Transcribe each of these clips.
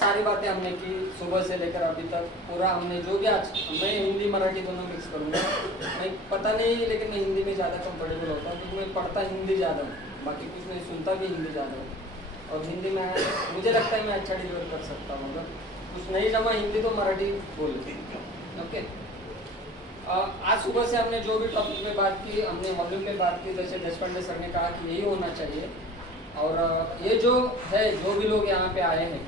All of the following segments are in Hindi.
सारी बातें हमने की सुबह से लेकर अभी तक पूरा हमने जो भी आज मैं हिंदी मराठी दोनों मिक्स करूँगा। मैं पता नहीं लेकिन मैं हिंदी में ज़्यादा कंफर्टेबल होता हूँ क्योंकि मैं पढ़ता हिंदी ज़्यादा हूँ, बाकी कुछ नहीं, सुनता भी हिंदी ज़्यादा हूँ और हिंदी में मुझे लगता है मैं अच्छा डिलीवर कर सकता हूँ। अगर कुछ नहीं जमा हिंदी तो मराठी बोल। ओके, आज सुबह से हमने जो भी टॉपिक पे बात की, हमने वॉल्यूम पे बात की। जैसे देशपांडे सर ने कहा कि यही होना चाहिए और ये जो है जो भी लोग यहाँ पे आए हैं,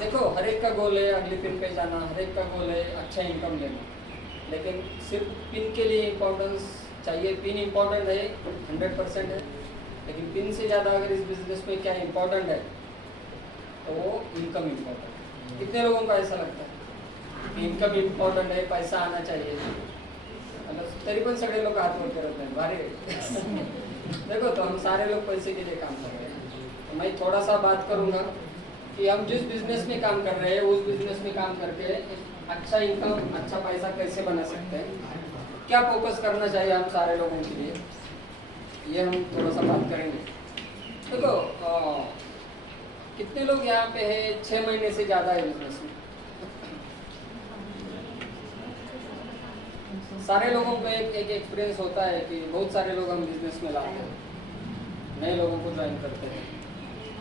देखो हर एक का गोल है अगली पिन पे जाना, हर एक का गोल है अच्छा इनकम लेना, लेकिन सिर्फ पिन के लिए इम्पोर्टेंस चाहिए। पिन इम्पोर्टेंट है 100% है, लेकिन पिन से ज़्यादा अगर इस बिजनेस में क्या इम्पोर्टेंट है तो वो इनकम इम्पोर्टेंट है। कितने लोगों को ऐसा लगता है इनकम इम्पॉर्टंट आहे, पैसा आना चाहिए? तरी पण सगळे लोग हाथ वर करत नाही, भारी देखो तो हम सारे लोग पैसे के लिए काम कर रहे हैं। तो मैं थोड़ा सा बात करूंगा कि हम जिस बिजनेस में काम कर रहे हैं उस बिजनेस में काम करके अच्छा इनकम, अच्छा पैसा कैसे बना सकते हैं, क्या फोकस करना चाहिए हम सारे लोगों के लिए, ये हम थोड़ा सा बात करेंगे। देखो कितने लोग यहाँ पे है 6 महीने से ज़्यादा है बिजनेस में? सारे लोगों को एक एक्सपीरियंस होता है कि बहुत सारे लोग हम बिजनेस में लाते हैं, नए लोगों को ज्वाइन करते हैं।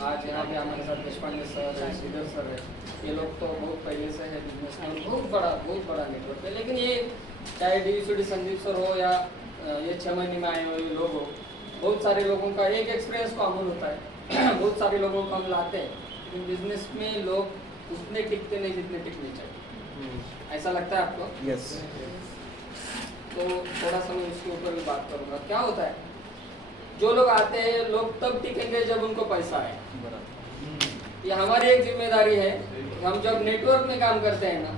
आज यहाँ पे हमारे साथ देशपांडे सर है, श्रीधर सर है, ये लोग तो बहुत पहले से है बिजनेस में, बहुत बड़ा नेटवर्क है। लेकिन ये चाहे DVCD संदीप सर हो या ये 6 महीने में आए हुए लोग हो, बहुत सारे लोगों का एक एक्सपीरियंस कॉमन होता है। बहुत सारे लोगों को हम लाते हैं, लेकिन बिजनेस में लोग उतने टिकते नहीं जितने टिकने चाहिए। ऐसा लगता है आपको? यस। तो थोड़ा सा मैं इसके ऊपर भी बात करूँगा। क्या होता है, जो लोग आते हैं लोग तब टिकेंगे जब उनको पैसा आए। ये हमारी एक जिम्मेदारी है, हम जब नेटवर्क में काम करते हैं ना,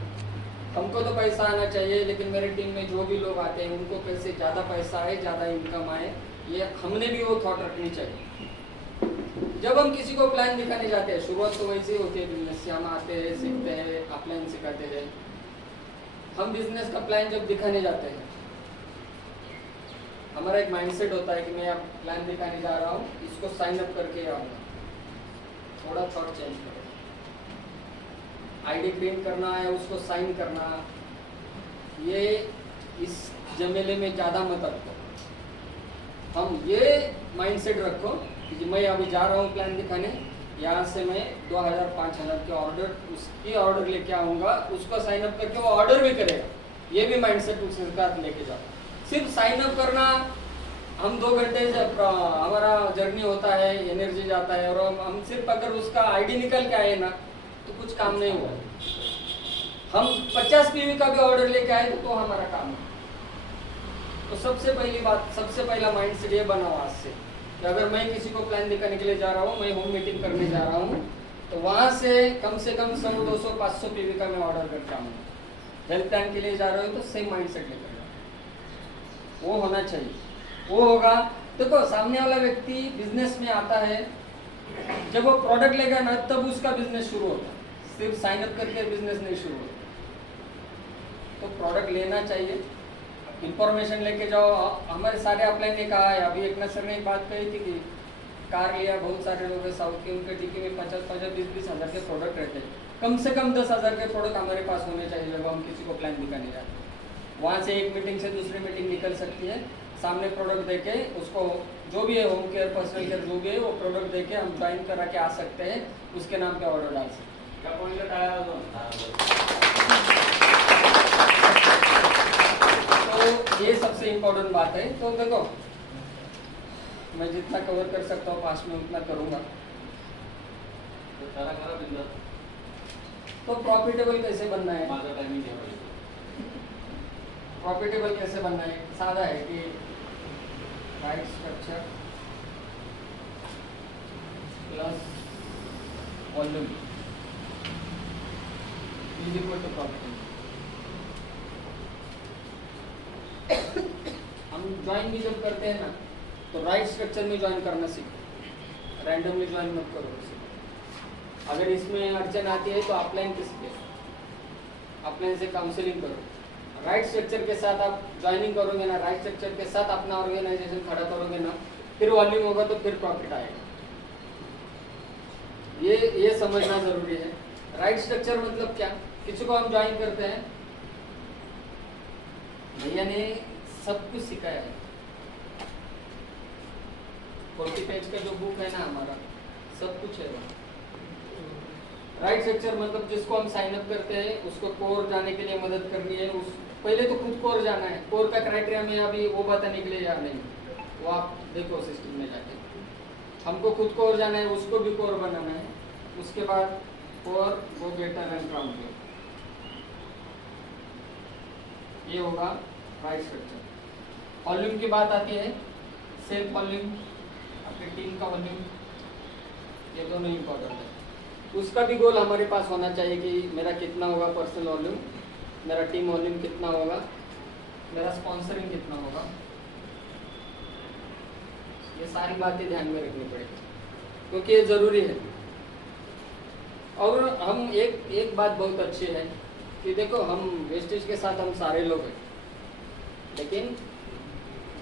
हमको तो पैसा आना चाहिए, लेकिन मेरे टीम में जो भी लोग आते हैं उनको कैसे ज़्यादा पैसा आए, ज़्यादा इनकम आए, ये हमने भी वो थॉट रखनी चाहिए। जब हम किसी को प्लान दिखाने जाते हैं, शुरुआत तो वैसे ही होती है बिजनेस से, हम आते हैं, सीखते हैं, अपलाइन सिखाते हैं। हम बिजनेस का प्लान जब दिखाने जाते हैं, हमारा एक माइंडसेट होता है कि मैं अब प्लान दिखाने जा रहा हूँ, इसको साइन अप करके आऊँगा। थोड़ा थॉट चेंज करो, आईडी प्रिंट करना है, उसको साइन करना, ये इस जमेले में ज़्यादा मत रखो। हम ये माइंडसेट रखो कि मैं अभी जा रहा हूँ प्लान दिखाने, यहाँ से मैं 2000-5000 के ऑर्डर, उसकी ऑर्डर लेके आऊँगा, उसको साइन अप करके वो ऑर्डर भी करेगा। ये भी माइंडसेट उसके साथ लेके जाओ। सिर्फ साइन अप करना, हम 2 घंटे से हमारा जर्नी होता है, एनर्जी जाता है, और हम सिर्फ अगर उसका आईडी निकल के आए ना तो कुछ काम नहीं हुआ। हम 50 PV का भी ऑर्डर लेके आए तो हमारा काम है। तो सबसे पहली बात, सबसे पहला माइंडसेट ये बनाओ आज से कि अगर मैं किसी को प्लान दिखाने के लिए जा रहा हूँ, मैं होम मीटिंग करने जा रहा हूँ, तो वहाँ से कम 100, 200, 500 PV का मैं ऑर्डर करके आऊँगा। हेल्थ प्लान के लिए जा रहे हो तो सेम माइंडसेट लेकर वो होना चाहिए। वो होगा, देखो सामने वाला व्यक्ति बिजनेस में आता है, जब वो प्रोडक्ट लेगा ना तब उसका बिजनेस शुरू होता है, सिर्फ साइन अप करके बिजनेस नहीं शुरू होता। तो प्रोडक्ट लेना चाहिए, इंफॉर्मेशन लेके जाओ। हमारे सारे अपलाइन ने कहा है, अभी एक सर ने एक बात कही थी कि कार लिया, बहुत सारे लोग हैं साउथ के, उनके टिकी में 50-50, 20-20 हज़ार के प्रोडक्ट रहते हैं। कम से कम 10,000 के प्रोडक्ट हमारे पास होने चाहिए जब हम किसी को प्लान दिखाने जाते हैं। वहाँ से एक मीटिंग से दूसरी मीटिंग निकल सकती है, सामने प्रोडक्ट देके उसको जो भी है, होम केयर, पर्सनल केयर जो भी है, वो प्रोडक्ट देके हम ज्वाइन करा के आ सकते हैं, उसके नाम पे ऑर्डर डाल सकते हैं। तो ये सबसे इम्पोर्टेंट बात है। तो देखो मैं जितना कवर कर सकता हूँ 5 में उतना करूँगा। तो प्रॉफिटेबल कैसे बनना है? प्रॉफिटेबल कैसे बनना है? सादा है कि right structure plus volume is equal to profitable. हम ज्वाइन भी जब करते हैं ना तो राइट स्ट्रक्चर में ज्वाइन करना सीखो, रैंडमली ज्वाइन मत करो। अगर इसमें अड़चन आती है तो अपलाइन किसके, अपलाइन से काउंसलिंग करो। राइट स्ट्रक्चर के साथ आप ज्वाइनिंग करोगे ना, राइट स्ट्रक्चर के साथ अपना ऑर्गेनाइजेशन खड़ा करोगे ना, फिर वॉल्यूम होगा तो फिर प्रॉफिट आएगा। ये समझना जरूरी है। राइट स्ट्रक्चर मतलब क्या? किसी को हम ज्वाइन करते हैं, भैया ने सब कुछ सिखाया है, 40 पेज का जो बुक है ना हमारा, सब कुछ है वहाँ। राइट स्ट्रक्चर मतलब जिसको हम साइन अप करते हैं उसको कोर जाने के लिए मदद करनी है। उस पहले तो खुद कोर जाना है। कोर का क्राइटेरिया में अभी वो बताने के लिए या नहीं, वो आप देखो सिस्टम में जाके। हमको खुद कोर जाना है, उसको भी कोर बनाना है। उसके बाद core go getter and transfer, ये होगा राइट स्ट्रक्चर। वॉल्यूम की बात आती है, सेल्फ वॉल्यूम, अपनी टीम का वॉल्यूम, ये दोनों इंपॉर्टेंट है। उसका भी गोल हमारे पास होना चाहिए कि मेरा कितना होगा पर्सनल वॉल्यूम, मेरा टीम वॉल्यूम कितना होगा, मेरा स्पॉन्सरिंग कितना होगा। ये सारी बातें ध्यान में रखनी पड़ेगी क्योंकि ये ज़रूरी है। और हम एक बात बहुत अच्छी है कि देखो, हम वेस्टेज के साथ हम सारे लोग हैं, लेकिन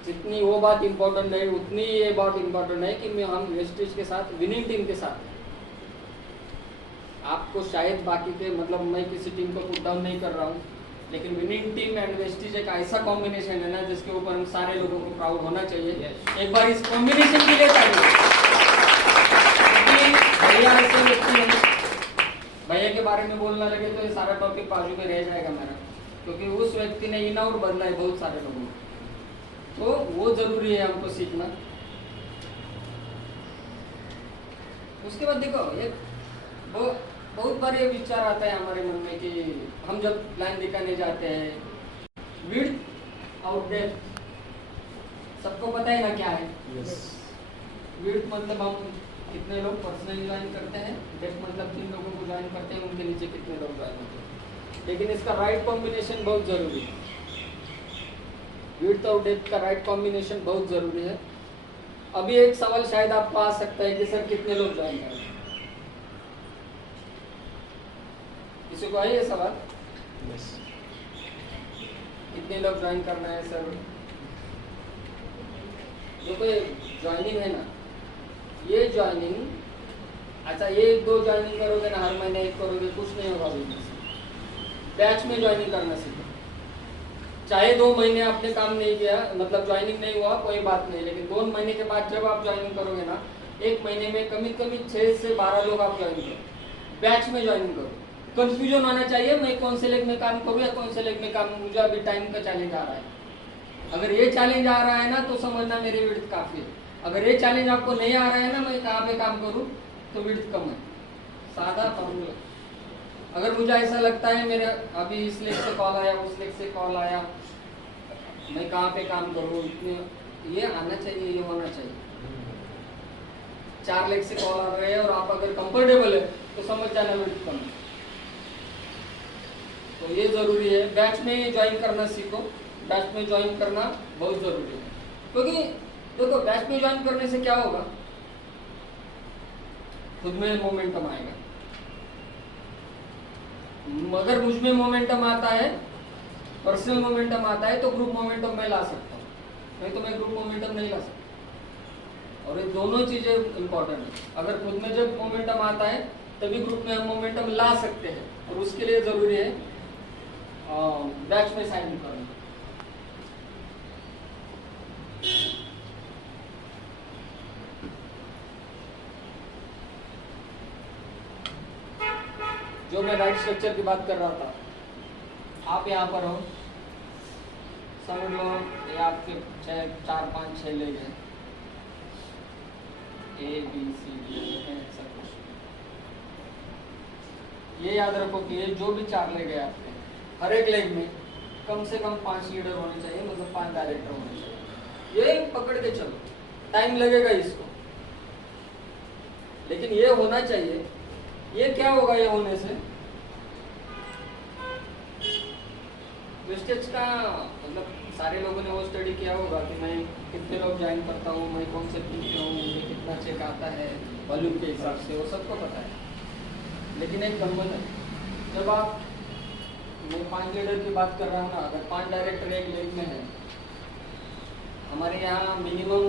जितनी वो बात इम्पोर्टेंट है उतनी ये बात इम्पोर्टेंट है कि हम वेस्टेज के साथ विनिंग टीम के साथ हैं। आपको शायद बाकी के मतलब मैं किसी टीम को पुट डाउन नहीं कर रहा हूँ, लेकिन विनिंग टीम एंड वेस्टेज एक ऐसा कॉम्बिनेशन है ना जिसके ऊपर हम सारे लोगों को प्राउड होना चाहिए। एक बार इस कॉम्बिनेशन के लिए चाहिए। भैया ऐसे व्यक्ति हैं, भैया के बारे में बोलना लगे तो ये सारा टॉपिक बाजू में रह जाएगा मेरा, क्योंकि उस व्यक्ति ने इन आउट बदला है बहुत सारे लोगों को, तो वो जरूरी है हमको सीखना। उसके बाद देखो, ये बहुत बार ये विचार आता है हमारे मन में कि हम जब प्लान दिखाने जाते हैं, विड्थ और डेप्थ सबको पता है ना क्या है। विड्थ मतलब हम कितने लोग पर्सनली ज्वाइन करते हैं, डेप्थ मतलब 3 लोगों को ज्वाइन करते हैं, उनके नीचे कितने लोग ज्वाइन होते हैं। लेकिन इसका राइट कॉम्बिनेशन बहुत जरूरी है। विड्थ और डेप्थ का राइट कॉम्बिनेशन बहुत जरूरी है। अभी एक सवाल शायद आपको आ सकता है कि सर कितने लोग ज्वाइन करें? किसी को है ये सवाल? कितने लोग ज्वाइन करना है सर? जो कोई ज्वाइनिंग है ना, ये ज्वाइनिंग, अच्छा ये 1-2 ज्वाइनिंग करोगे ना, हर महीने 1 करोगे, कुछ नहीं होगा बिजनेस। बैच में ज्वाइनिंग करना सीखो। चाहे 2 महीने आपने काम नहीं किया, मतलब ज्वाइनिंग नहीं हुआ, कोई बात नहीं, लेकिन 2 महीने के बाद जब आप ज्वाइनिंग करोगे ना, 1 महीने में कमी 6 से 12 लोग आप ज्वाइन करो। बैच में ज्वाइनिंग करो। कंफ्यूजन होना चाहिए, मैं कौन से लेग में काम करूँ या कौन से लेग में काम, मुझे अभी टाइम का चैलेंज आ रहा है। अगर ये चैलेंज आ रहा है ना तो समझना मेरी विड्थ काफ़ी है। अगर ये चैलेंज आपको नहीं आ रहा है ना, मैं कहाँ पे काम करूँ, तो विड्थ कम है। सादा फॉर्मूला। अगर मुझे ऐसा लगता है मेरे अभी इस लेग से कॉल आया, उस लेग से कॉल आया, मैं कहाँ पे काम करूँ, इतने ये आना चाहिए, ये होना चाहिए। 4 लेग से कॉल आ रहे हैं और आप अगर कंफर्टेबल है तो समझ जाना विड्थ कम है। तो ये जरूरी है। बैच में ज्वाइन करना सीखो। बैच में ज्वाइन करना बहुत जरूरी है, क्योंकि देखो बैच में ज्वाइन करने से क्या होगा, खुद में मोमेंटम आएगा। अगर मुझ में मोमेंटम आता है, पर्सनल मोमेंटम आता है, तो ग्रुप मोमेंटम मैं ला सकता हूँ, नहीं तो मैं ग्रुप मोमेंटम नहीं ला सकता। और ये दोनों चीजें इंपॉर्टेंट है। अगर खुद में जब मोमेंटम आता है तभी ग्रुप में हम मोमेंटम ला सकते हैं, और उसके लिए जरूरी है बैच में साइन करना। जो मैं राइट स्ट्रक्चर की बात कर रहा था, आप यहाँ पर हो, समझ लो ये आपके 4, 5, 6 लेग हैं, A B C D है सब कुछ। ये याद रखो कि ये जो भी 4 लेग है आपके, हर एक लेग में कम से कम 5 लीडर होने चाहिए, मतलब 5 डायरेक्टर होने चाहिए। ये पकड़ के चलो, टाइम लगेगा इसको, लेकिन ये होना चाहिए। ये क्या होगा, ये होने से वेस्टेज का मतलब सारे लोगों ने वो स्टडी किया होगा कि मैं कितने लोग ज्वाइन करता हूँ, मैं कौन से टीम पे हूँ, मुझे कितना चेक आता है वॉल्यूम के हिसाब से, वो सबको पता है। लेकिन एक गम्मत है, जब आप, मैं 5 लीडर की बात कर रहा हूँ ना, अगर 5 डायरेक्टर एक लेग में है, हमारे यहाँ मिनिमम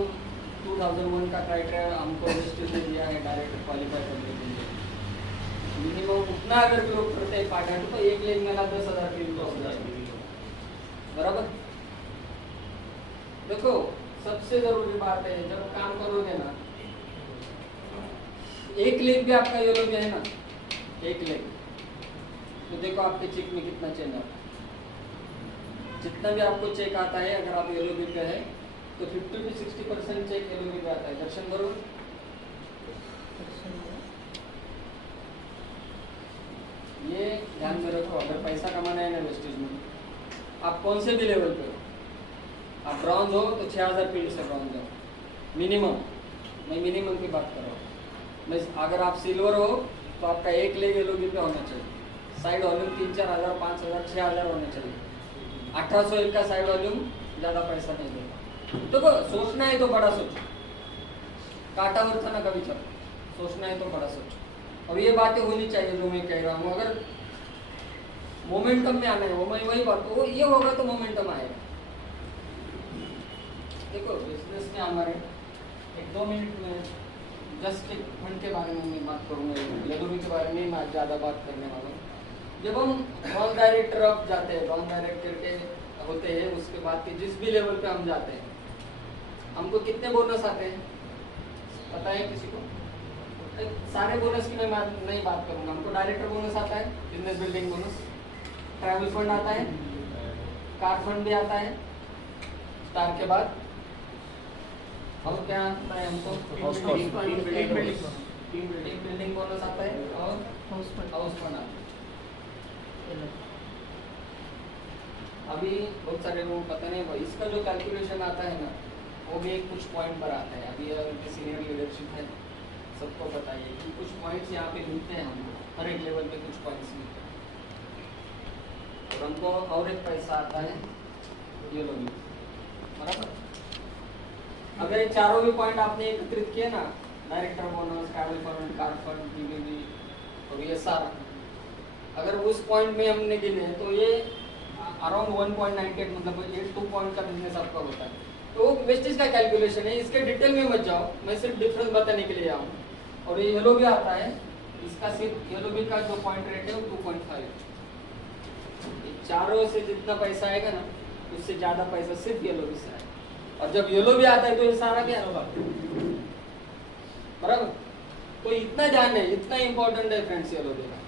2001 का क्राइटेरिया हमको वेस्टेज ने दिया है डायरेक्टर क्वालिफाई करने के लिए। इतना अगर ग्रो करते हैं पार्ट तो 1 लेग में 10,000 प्रिंट हो जाएगा। बराबर। देखो सबसे जरूरी बात है, जब काम करोगे ना, 1 लेग भी आपका येलो भी है ना, 1 लेग, तो देखो आपके चेक में कितना चेंज आता है। जितना भी आपको चेक आता है, अगर आप येलो बी पे है तो 50 to 60% चेक येलो बी पे आता है। दर्शन करो, ये ध्यान में रखो। अगर पैसा कमाना है ना वेस्टेज में, आप कौन से भी लेवल पे हो, आप ब्रॉन्ज हो तो 6,000 पीरियड से ब्रॉन्ज हो मिनिमम, मैं मिनिमम की बात कर रहा हूँ। मैं अगर आप सिल्वर हो तो आपका 1 लेग येलो बी पे होना चाहिए, साइड वॉल्यूम 3-4 हज़ार, 5,000, 6,000 होने चाहिए। 1801 का साइड वॉल्यूम ज़्यादा पैसा नहीं देगा। देखो सोचना है तो बड़ा सोचो, काटा और था ना कभी चलो, सोचना है तो बड़ा सोचो। और ये बातें होनी चाहिए जो मैं कह रहा हूँ। अगर मोमेंटम में आना है, वो मैं वही बात, वो ये होगा तो मोमेंटम आएगा। देखो बिजनेस में हमारे 1-2 मिनट में जस्ट एक फंड के बारे में मैं बात करूँगा, येलो के बारे में मैं ज़्यादा बात करने वाला हूँ। जब हम ब्रॉन्ज डायरेक्टर अब जाते हैं, ब्रॉन्ज डायरेक्टर के होते हैं, उसके बाद के जिस भी लेवल पे हम जाते हैं, हमको कितने बोनस आते हैं पता है किसी को? सारे बोनस की मैं नहीं बात करूँगा। हमको डायरेक्टर बोनस आता है, business building bonus, travel fund आता है, कार फंड भी आता है, स्टार के बाद और क्या आता है हमको? टीम बिल्डिंग बोनस आता है और हाउस फंड आता है। अभी बहुत सारे लोगों को पता नहीं, इसका जो कैलकुलेशन आता है ना, वो भी एक कुछ पॉइंट पर आता है। अभी उनकी सीनियर लीडरशिप है, सबको पता है कि कुछ पॉइंट्स यहाँ पे मिलते हैं हमको, हर एक लेवल पे कुछ पॉइंट्स मिलते हैं। और हमको और एक पैसा आता है ये लोग, बराबर। अगर ये चारों भी पॉइंट आपने एकत्रित किए ना, director bonus, travel fund, car fund, PBB और ये सारा, अगर उस पॉइंट में हमने गिने तो ये अराउंड 1.98 मतलब ये 2 पॉइंट का बिजनेस आपका होता है। तो वेस्टेज का कैलकुलेशन है, इसके डिटेल में मत जाओ, मैं सिर्फ डिफरेंस बताने के लिए आऊँ। और ये येलो भी आता है, इसका सिर्फ येलो भी का जो पॉइंट रेट है वो 2.5। चारों से जितना पैसा आएगा ना, उससे ज़्यादा पैसा सिर्फ येलो भी से आएगा। और जब येलो भी आता है तो ये सारा क्या होगा, बराबर। तो इतना ध्यान है, इतना इंपॉर्टेंट है फ्रेंड्स येलो भी का।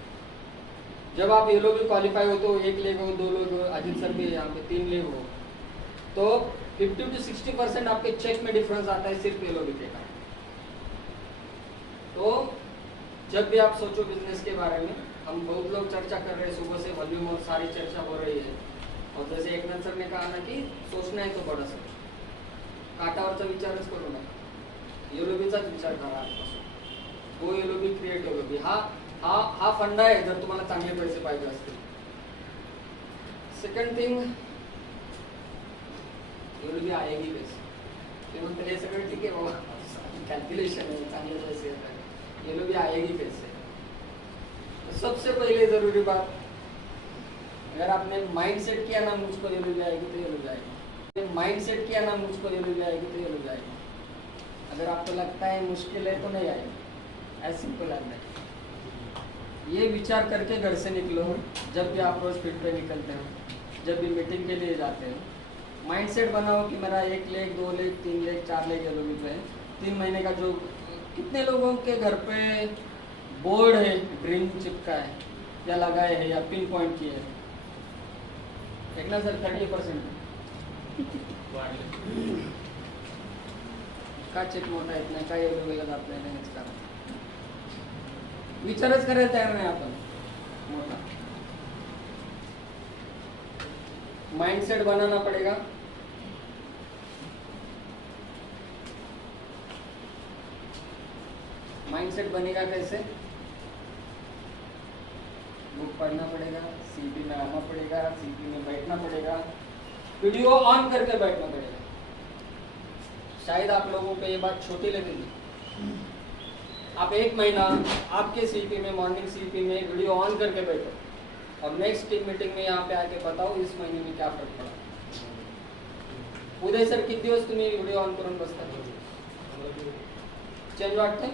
जब आप येलो भी क्वालिफाई हो तो 1 लेग हो, 2 लेग हो, अजीत सर भी यहाँ पे 3 लेग हो, तो 50 to 60% आपके चेक में डिफरेंस आता है सिर्फ येलो भी के कारण। तो जब भी आप सोचो बिजनेस के बारे में, हम बहुत लोग चर्चा कर रहे हैं सुबह से, वॉल्यूम और सारी चर्चा हो रही है। और जैसे एकनाथ सर ने कहा ना कि सोचना है तो बड़ा सोचो, काटावरचा विचारच करू नका, येलोबीचाच विचार करा आजपासून, वो येलोबी क्रिएट येलोबी हा फंडा आहे जर तुम्हाला चांगले पैसे पाहिजे असतील। सेकंड थिंग, येलोबी आएगी पैसे, ते म्हणते हे सगळं ठीक आहे बाबा, कैलकुलेशन है, चांगले पैसे येतात, येलोबी आएगी पैसे। तो सबसे पहले जरूरी बात, अगर आपने माइंड सेट किया ना मुझको येलोबी आएगी तो येलोबी आएगी, माइंड सेट किया ना मुझको येलोबी आएगी तो येलोबी आएगी। अगर आपको लगता है मुश्किल है तो नहीं आएगी, ऐसा सिंपल है। ये विचार करके घर से निकलो, जब भी आप रोज फील्ड पे निकलते हो, जब भी मीटिंग के लिए जाते हो, माइंडसेट बनाओ कि मेरा 1 लेग, 2 लेग, 3 लेग, 4 लेग येलोबी पे है। 3 महीने का जो, कितने लोगों के घर पे बोर्ड है, ड्रीम चिपका है या लगाए है या पिन पॉइंट किए है? एक ना सर 30% का चेक मोठा येत नाही, काय येलोबीला जात नाही, हेच कारण विचारच करायला तयार नाही आपण मोठा। माइंडसेट बनाना पड़ेगा। माइंडसेट बनेगा कैसे? बुक पढ़ना पड़ेगा, सीपी में आना पड़ेगा, सीपी में बैठना पड़ेगा, वीडियो ऑन करके बैठना पड़ेगा। शायद आप लोगों को ये बात छोटी लगेगी, आप 1 महीना आपके सीपी में, मॉर्निंग सीपी में वीडियो ऑन करके बैठो और नेक्स्ट टीम मीटिंग में यहाँ पे आके बताओ इस महीने में क्या फर्क पड़ा। उदय सर किती दिवस तुम्ही व्हिडिओ ऑन करून बसता? चेंज वाटतंय?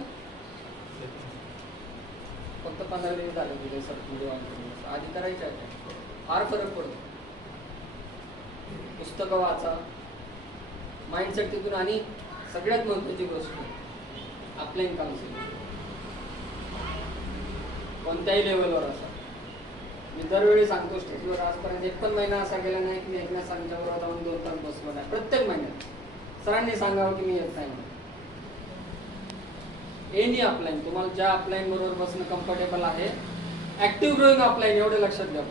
फक्त 15 दिवस झाले तुझे सर व्हिडिओ ऑन करून, आधी करायचे आहे. फार फरक पडतो. पुस्तकं वाचा, माइंडसेट तिथून. आणि सगळ्यात महत्त्वाची गोष्ट ऑफलाईन काउन्सिलिंग कोणत्याही लेवलवर असा. मी दरवेळी सांगतो स्टेजवर, आजपर्यंत एक पण महिना असा गेला नाही की मी एकनाथ सरांच्या बरोबर जाऊन 2 तास बसलो नाही. प्रत्येक महिन्यात सरांनी सांगावं की मी येत नाही. एनी ऑफलाईन, तुम्हाला ज्या ऑफलाईन बरोबर बसणं कम्फर्टेबल आहे. ऍक्टिव्ह ग्रोईंग ऑफलाईन, एवढे लक्षात घ्या.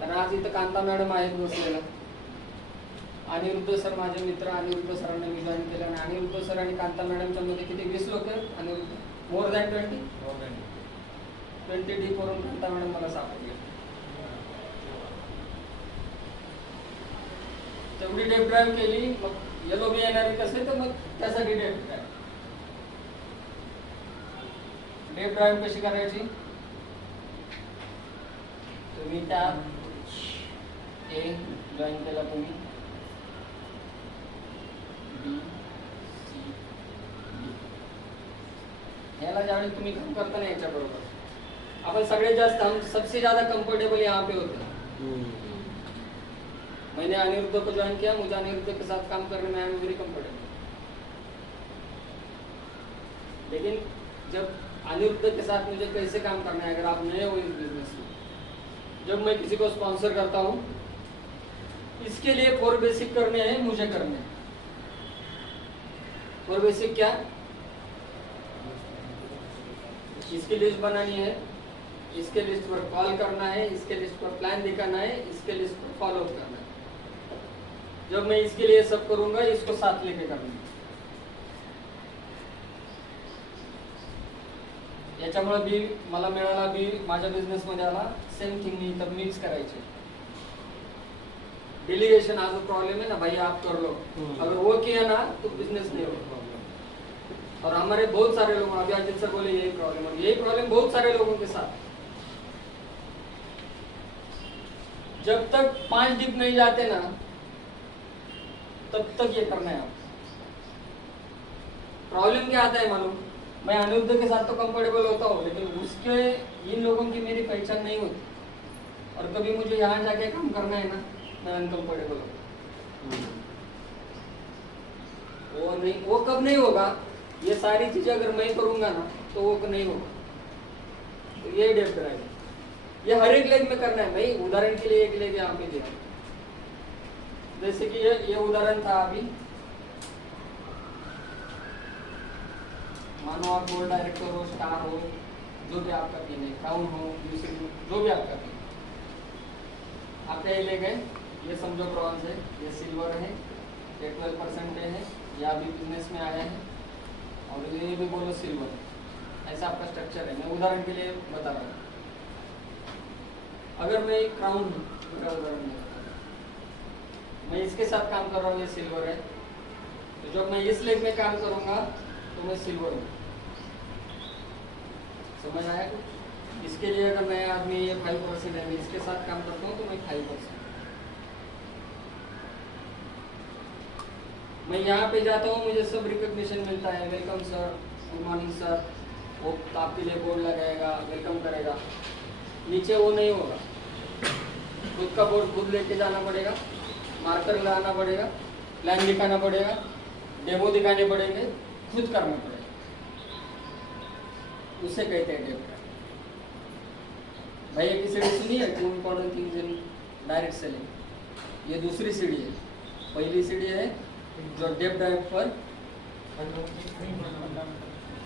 कारण आज इथं कांता मॅडम आहेत बसलेला. अनिरुद्ध सर माझे मित्र, अनिरुद्ध सरांना मी जॉईन केलं. आणि अनिरुद्ध सर आणि कांता मॅडमच्या मध्ये किती 20 लोक आहेत. अनिरुद्ध मोर दॅन 20 डीप वरून कांता मॅडम मला सापडले. तेवढी डेप ड्राईव्ह केली. मग येलो बी येणार कसे, तर मग त्यासाठी डेप ड्राईव्ह. डेप ड्राईव्ह कशी करायची, तुम्ही त्या ए जॉईन केला, तुम्ही बी सी डी. ह्याला ज्यावेळी तुम्ही काम करता ना याच्याबरोबर, अपन सगळे जास्त, हम सबसे ज्यादा कंफर्टेबल यहाँ पे होते हैं. मैंने अनिरुद्ध को ज्वाइन किया, मुझे अनिरुद्ध के साथ काम करने में आई एम वेरी कंफर्टेबल. लेकिन जब अनिरुद्ध के साथ मुझे कैसे काम करना है, अगर आप नए हो इस बिजनेस में, जब मैं किसी को स्पॉन्सर करता हूँ, इसके लिए 4 बेसिक करने हैं, मुझे करने हैं. 4 बेसिक क्या, इसकी लिस्ट बनानी है, इसके लिस्ट पर कॉल करना है, इसके लिस्ट पर प्लान दिखाना है, इसके लिस्ट पर फॉलो अप करना है. जब मैं इसके लिए सब करूंगा, इसको साथ लेके करना. याच्यामुळे बी मला मिळाला, बी माझ्या बिझनेस मध्ये आला. सेम थिंग मी तर मीच करायचे. डेलीगेशन आज प्रॉब्लम है ना भाई, आप कर लो. अगर वो किया ना तो बिजनेस नहीं होगा. और हमारे बहुत सारे लोग, अभी अजित सर बोले यही प्रॉब्लम, और यही प्रॉब्लम बहुत सारे लोगों के साथ. जब तक 5 डिप नहीं जाते ना, तब तक ये करना है. प्रॉब्लम क्या आता है मालूम, मैं अनिरुद्ध के साथ तो कंफर्टेबल होता हूँ, लेकिन उसके इन लोगों की मेरी पहचान नहीं होती. और कभी मुझे यहाँ जाके काम करना है ना, मैं अनकंफर्टेबल हूँ. वो कब नहीं होगा, ये सारी चीजें अगर मैं करूंगा ना तो वो नहीं होगा. तो ये डेप ड्राइव है, ये हर एक लेग में करना है भाई. उदाहरण के लिए एक लेग यहाँ पे दिया, जैसे कि ये उदाहरण था. अभी मानो आप गोल्ड डायरेक्टर हो, स्टार हो, जो भी आपका पिन है, क्राउन हो, जो भी आपका पिन, आपका ये लेग है. ये समझो ब्रॉन्ज है, ये सिल्वर है, ये 12% है, ये अभी बिजनेस में आया है. और ये भी बोलो सिल्वर. ऐसा आपका स्ट्रक्चर है. मैं उदाहरण के लिए बता रहा हूँ. अगर मैं एक क्राउन हूँ, मेरा उदाहरण है, मैं इसके साथ काम कर रहा हूँ, ये सिल्वर है. तो जब मैं इस लेग में काम करूँगा तो मैं सिल्वर हूँ. समझ आया कुछ? इसके लिए अगर नया आदमी ये 5% है, मैं इसके साथ काम करता हूँ तो मैं 5%. मैं यहाँ पे जाता हूँ, मुझे सब रिकॉग्निशन मिलता है. Welcome sir, good morning sir. वो आपके लिए बोर्ड लगाएगा, वेलकम करेगा. नीचे वो नहीं होगा. खुद का बोर्ड खुद लेके जाना पड़ेगा, मार्कर लगाना पड़ेगा, प्लान दिखाना पड़ेगा, डेमो दिखाने पड़ेंगे, खुद करना पड़ेगा. उसे कहते हैं डेप ड्राइव. भैया की सीढ़ी सुनी है, 2 important things in direct selling. ये दूसरी सीढ़ी है. पहली सीढ़ी है जो डेप ड्राइव पर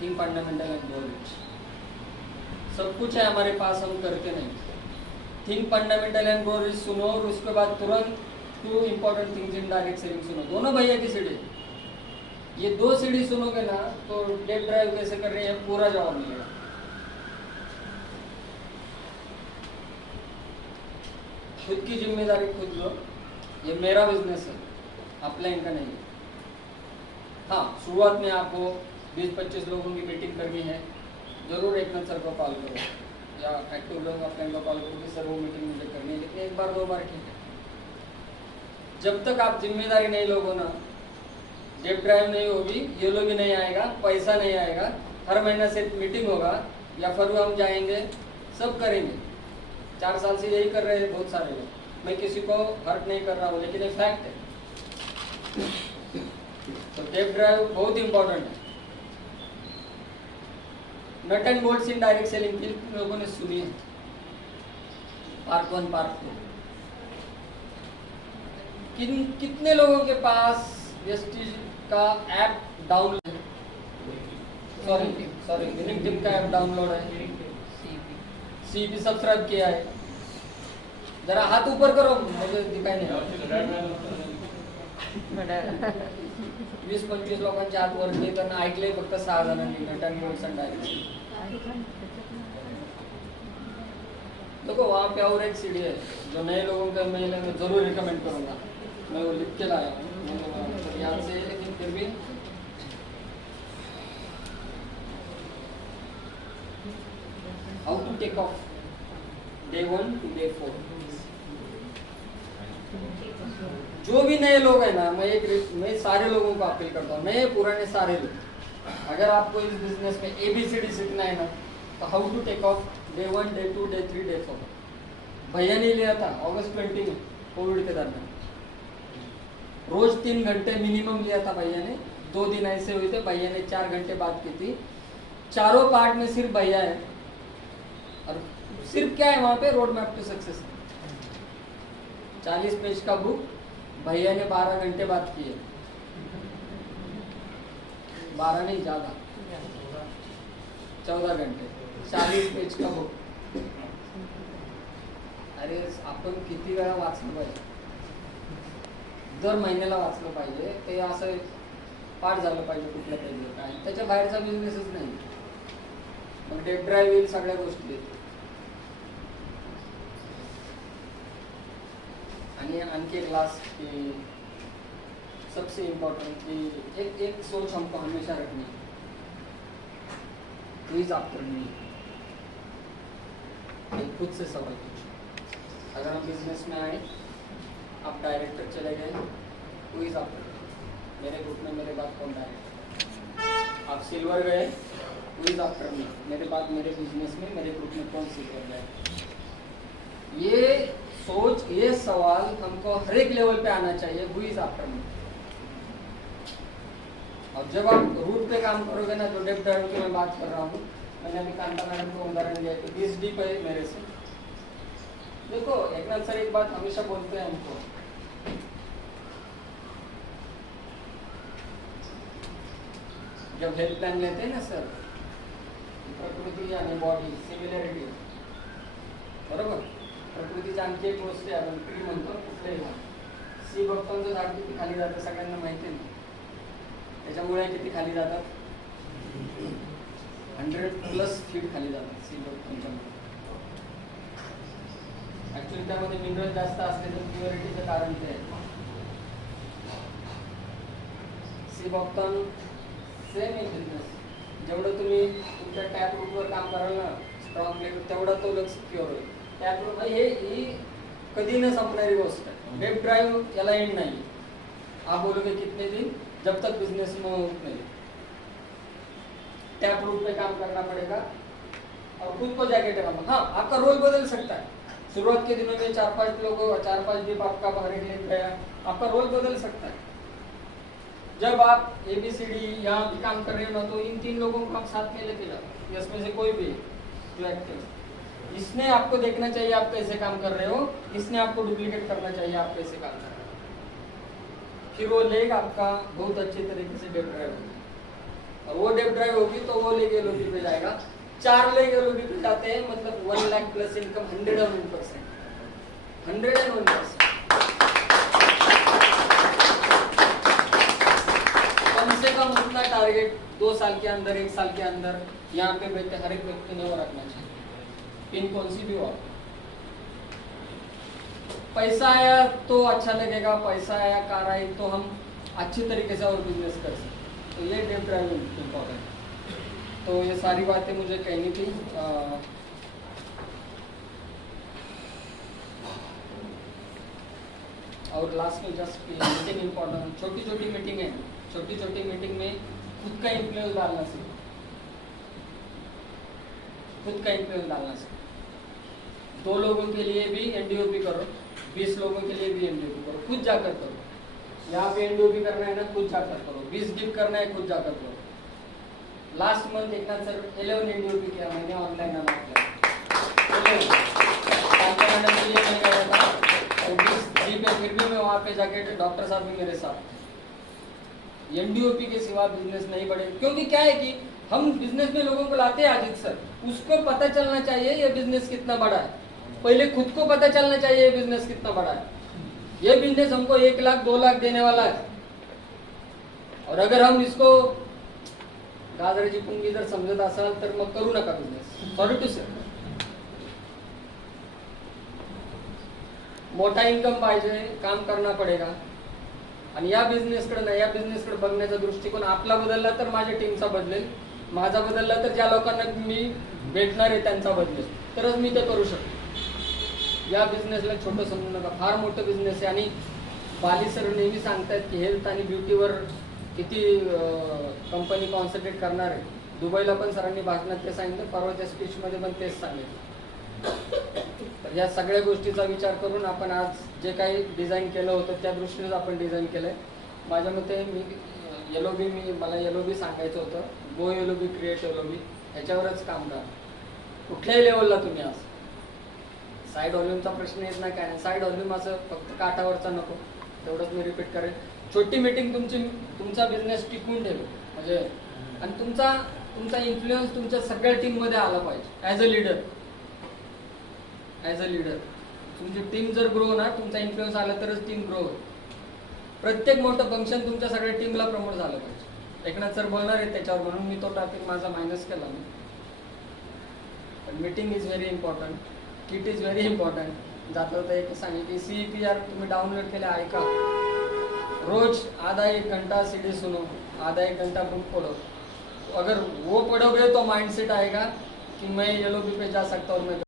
think fundamental and grow rich. सब कुछ है हमारे पास, हम करते नहीं. Think fundamental and grow rich सुनो, और उसके बाद तुरंत 2 important things in direct selling सुनो. दोनों भैया की सीढ़ी. ये 2 सीढ़ी सुनोगे ना तो डेप ड्राइव कैसे कर रहे हैं पूरा जवाब मिलेगा. खुद की जिम्मेदारी खुद लो. ये मेरा बिजनेस है, अपलाइन का नहीं. हाँ, शुरुआत में आपको 20-25 लोगों की मीटिंग करनी है, जरूर एकनाथ सर को कॉल करो या एक्टिव लोग अपलाइन को कॉल करो कि सर वो मीटिंग मुझे करनी है. लेकिन 1 बार 2 बार ठीक है. जब तक आप जिम्मेदारी नहीं लोगो ना, डेप ड्राइव नहीं होगी, ये लोग भी नहीं आएगा, पैसा नहीं आएगा, हर महीना सिर्फ मीटिंग होगा या फिर हम जाएंगे, सब करेंगे। 4 साल से यही कर रहे हैं बहुत सारे लोग। मैं किसी को हर्ट नहीं कर रहा हूँ, लेकिन ये फैक्ट है। तो डेप ड्राइव बहुत इंपॉर्टेंट है। Nut and bolts in direct selling की लोगों ने सुनी है, पार्ट 1 पार्ट 2। कितने लोगों के पास वेस्टिज का ऐप डाउनलोड है? सॉरी विनिंग टीम का ऐप डाउनलोड है, सीपी सब्सक्राइब किया है? जरा हाथ ऊपर करो, मुझे दिखाई नहीं। 20-25 लोकांचे हात वर केले, त्यांना ऐकले फक्त 6 जणांनी nut and bolts and direct. देखो वहाँ पे और एक सीढ़ी है जो नए लोगों के मैं जरूर रिकमेंड करूंगा। मैं वो लिख के लाया हूँ तो याद से, लेकिन फिर भी how to take off day 1 to day 4। जो भी नए लोग हैं ना, मैं सारे लोगों को अपील करता हूँ, नए पुराने सारे लोग, अगर आपको इस बिजनेस में ABCD सीखना है ना, तो how to take off day 1, day 2, day 3, day 4। भैया ने लिया था अगस्त 20 में कोविड के दरमियान, रोज 3 घंटे मिनिमम लिया था भैया ने। 2 दिन ऐसे हुए थे, भैया ने 4 घंटे बात की थी। चारों पार्ट में सिर्फ भैया है, और सिर्फ क्या है वहां पे, road map to success. 40 page का बुक, भैया ने 12 घंटे बात की है। 12 नहीं, ज्यादा 14 घंटे, 40 पेज का बुक। अरे आपण किती वेळा वाचलं पाहिजे? दर महिन्याला वाचलं पाहिजे, ते असं पाठ झालं पाहिजे कुठल्या पेजवर काय, त्याच्या बाहेरचा बिझनेसच नाही। मग डेप ड्राईव्ह येईल, सगळ्या गोष्टी येतील। आणि आणखी एक लास्ट की सबसे इम्पोर्टेंट कि एक सोच हमको हमेशा रखनी है, प्लीज आफ्टर मी। खुद से सवाल पूछो, अगर हम बिजनेस में आए, आप डायरेक्टर चले गए, हु इज आफ्टर मी? मेरे ग्रुप में मेरे बाद कौन डायरेक्टर? आप सिल्वर गए, हु इज आफ्टर मी? मेरे बाद मेरे बिजनेस में मेरे ग्रुप में कौन सिल्वर गए? ये सोच, ये सवाल हमको हर एक लेवल पे आना चाहिए, हु इज आफ्टर मी। और जब आप रूट पे काम करोगे ना, जो डेप ड्राइव की मैं बात कर रहा हूँ, मैंने अभी कांता मैडम को उदाहरण दिया कि 20 डीप है मेरे से। देखो एकनाथ सर एक बात हमेशा बोलते हैं हमको, जब हेल्थ प्लान लेते हैं ना सर, प्रकृती आणि बॉडी सिमिलॅरिटी, बरोबर? प्रकृतीची आणखी एक गोष्ट आहे, आपण ट्री म्हणतो कुठल्याही झाड, सी बघतांचं झाड किती खाली जातं सगळ्यांना माहिती आहे, त्याच्यामुळे किती खाली जातात? 100+ फीट खाली जातात सी बघतांच्यामुळे। ऍक्च्युअली त्यामध्ये मिनरल जास्त असते, तर प्युरिटीचं कारण ते आहे। सी बघतान सेम आहे बिझनेस, जेवढं तुम्ही तुमच्या टॅप रूटवर काम कराल ना स्ट्रॉंगली, तेवढा तो लक्ष सिक्युअर होईल। टॅप रूट ही कधी न संपणारी गोष्ट आहे। डेप ड्राइव याला एंड नाही। आप बोलोगे कितने दिन, जब तक बिजनेस में नहीं, टैप रूट पे काम करना पड़ेगा और खुद को जाके टेका। हाँ, आपका रोल बदल सकता है। शुरुआत के दिनों में 4-5 डीप आपका बाहर निकल गया, आपका रोल बदल सकता है। जब आप ABCD यहाँ भी काम कर रहे हो ना, तो इन 3 लोगों को आप साथ में लेके जाओ, इसमें से कोई भी जो एक्टिव, इसने आपको देखना चाहिए आप कैसे काम कर रहे हो, इसने आपको डुप्लीकेट करना चाहिए आप कैसे काम कर रहे हो। फिर वो लेग आपका बहुत अच्छे तरीके से डेप ड्राइव होगी, और वो डेप ड्राइव होगी तो वो लेग एलओपी पे जाएगा। 4 लेग एलओपी पे जाते हैं, मतलब 1 लाख प्लस इनकम 101%। कम से कम उतना टारगेट 2 साल के अंदर, 1 साल के अंदर यहाँ पे बैठे हर एक व्यक्ति ने वो रखना चाहिए, पिन कौन सी भी हो। पैसा आया तो अच्छा लगेगा, पैसा आया, कार आई तो हम अच्छी तरीके से और बिजनेस कर सकते, तो ये डेप ड्राइव इम्पोर्टेंट है। तो ये सारी बातें मुझे कहनी थी। और लास्ट में जस्ट मीटिंग इम्पोर्टेंट, छोटी छोटी मीटिंग है, छोटी छोटी मीटिंग में खुद का इन्फ्लुएंस डालना सीखो। खुद का इन्फ्लुएंस डालना सीखो। 2 लोगों के लिए भी एनडीओपी करो, 20 लोगों के लिए भी एनडीओपी करो, खुद जाकर करो। यहाँ पे एनडीओपी करना है ना, खुद जाकर करो। 20 गिफ्ट करना है, खुद जाकर करो। लास्ट मंथ एक ना सर 11 एनडीओपी किया मैंने, ऑनलाइन और ऑफलाइन। मैडम के लिए मैं गया था, तो 20 जी पे फिर भी मैं वहाँ पे जाके, डॉक्टर साहब भी मेरे साथ। एनडीओपी के सिवा बिजनेस नहीं बढ़ेगा, क्योंकि क्या है कि हम बिजनेस में लोगों को लाते हैं अजीत सर, उसको पता चलना चाहिए ये बिजनेस कितना बड़ा है। पहले खुद को पता चलना चाहिए ये बिजनेस कितना बड़ा है। ये बिजनेस हमको 1 लाख 2 लाख देने वाला है, और अगर हम इसको गाजराची पुंगी जर समजत असाल तर मग करू नका बिजनेस, सॉरी टू से। मोठा इन्कम पाहिजे, काम करना पडेगा। आणि या बिझनेसकडे बघण्याचा दृष्टिकोन आपला बदलला तर माझ्या टीमचा बदलेल, माझा बदलला तर ज्या लोकांना मी भेटणार आहे त्यांचा बदलेल, तरच मी ते करू शकतो। या बिझनेसला छोटं समजू नका, फार मोठं बिझनेस आहे। आणि बाली सर नेहमी सांगतात की हेल्थ आणि ब्युटीवर किती कंपनी कॉन्सन्ट्रेट करणार आहे। दुबईला पण सरांनी भाषणात ते सांगितलं, परवाच्या स्पीचमध्ये पण तेच सांगितलं। तर या सगळ्या गोष्टीचा विचार करून आपण आज जे काही डिझाईन केलं होतं त्या दृष्टीनेच आपण डिझाईन केलंय। माझ्या मते मला येलोबी सांगायचं होतं, गो येलोबी क्रिएट येलोबी, ह्याच्यावरच काम करा कुठल्याही लेवलला तुम्ही। आज साईड व्हॉल्यूमचा प्रश्न येत नाही, काय नाही। साईड व्हॉल्यूम असं फक्त काठावरचा नको, तेवढंच मी रिपीट करेन। छोटी मीटिंग तुमचा बिझनेस टिकून ठेवेल म्हणजे, आणि तुमचा इन्फ्लुएन्स तुमच्या सगळ्या टीममध्ये आला पाहिजे ॲज अ लीडर। तुमची टीम जर ग्रो होणार, तुमचा इन्फ्लुएन्स आला तरच टीम ग्रो होईल। प्रत्येक मोठं फंक्शन तुमच्या सगळ्या टीमला प्रमोट झालं पाहिजे। एकनाथ सर बोलणार आहेत त्याच्यावर, म्हणून मी तो टॉपिक माझा मायनस केला मी। पण meeting is very important, kit is very important. जाता होता एक सांगितलं CPR तुम्ही डाउनलोड केले, ऐका रोज आधा 1 घंटा CD सुनो, आधा 1 घंटा बुक पढ़ो। अगर वो पढ़ोगे तो माइंडसेट आएगा कि मैं येलोबी पे जा सकता हूँ और मैं